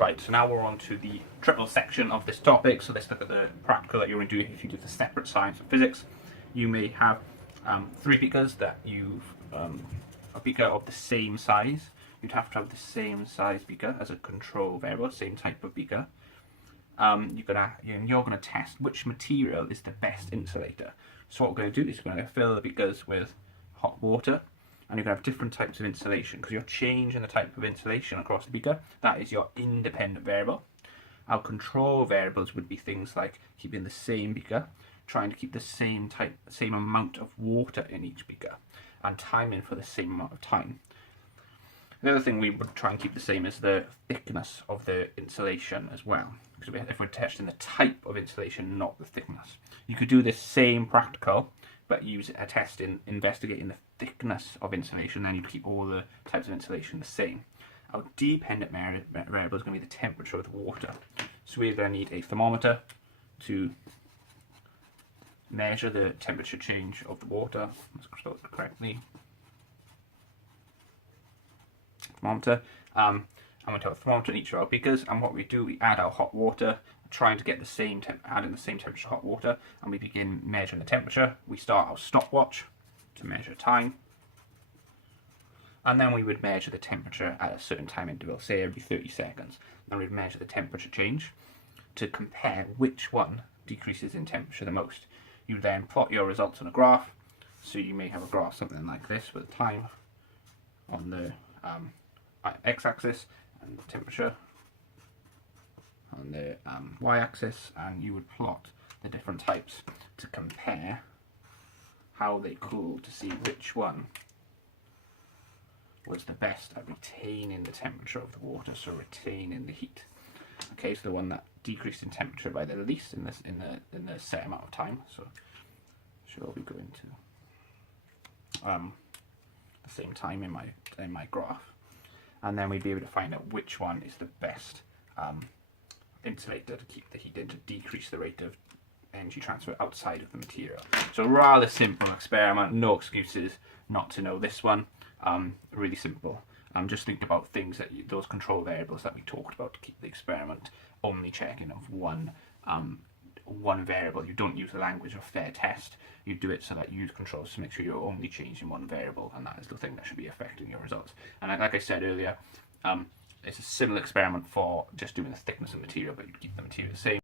Right, so now we're on to the triple section of this topic. So let's look at the practical that you're going to do if you do the separate science and physics. You may have three beakers that you've, a beaker of the same size. You'd have to have the same size beaker as a control variable, same type of beaker. You're going to test which material is the best insulator. So what we're going to do is we're going to fill the beakers with hot water, and you're going to have different types of insulation because you're changing the type of insulation across the beaker. That is your independent variable. Our control variables would be things like keeping the same beaker, trying to keep the same amount of water in each beaker, and timing for the same amount of time. The other thing we would try and keep the same is the thickness of the insulation as well, because if we're testing the type of insulation, not the thickness. You could do this same practical, but use a test in investigating the thickness of insulation, then you'd keep all the types of insulation the same. Our dependent variable is going to be the temperature of the water. So we're going to need a thermometer to measure the temperature change of the water. Let's spell it correctly. Thermometer. And we have a thermometer in each of our beakers, and what we do, we add our hot water, trying to get the same add in the same temperature hot water, and we begin measuring the temperature. We start our stopwatch to measure time, and then we would measure the temperature at a certain time interval, say every 30 seconds. Then we'd measure the temperature change to compare which one decreases in temperature the most. You then plot your results on a graph. So you may have a graph something like this with time on the x-axis and temperature on the y-axis, and you would plot the different types to compare how they cool to see which one was the best at retaining the temperature of the water, so retaining the heat. Okay, so the one that decreased in temperature by the least in the set amount of time. So should all be going to the same time in my graph, and then we'd be able to find out which one is the best insulator to keep the heat in, to decrease the rate of energy transfer outside of the material. So rather simple experiment, no excuses not to know this one. Really simple. Just think about things that those control variables that we talked about to keep the experiment only checking of one variable. You don't use the language of fair test. You do it so that you use controls to make sure you're only changing one variable, and that is the thing that should be affecting your results. And like I said earlier, it's a similar experiment for just doing the thickness of material, but you keep the material the same.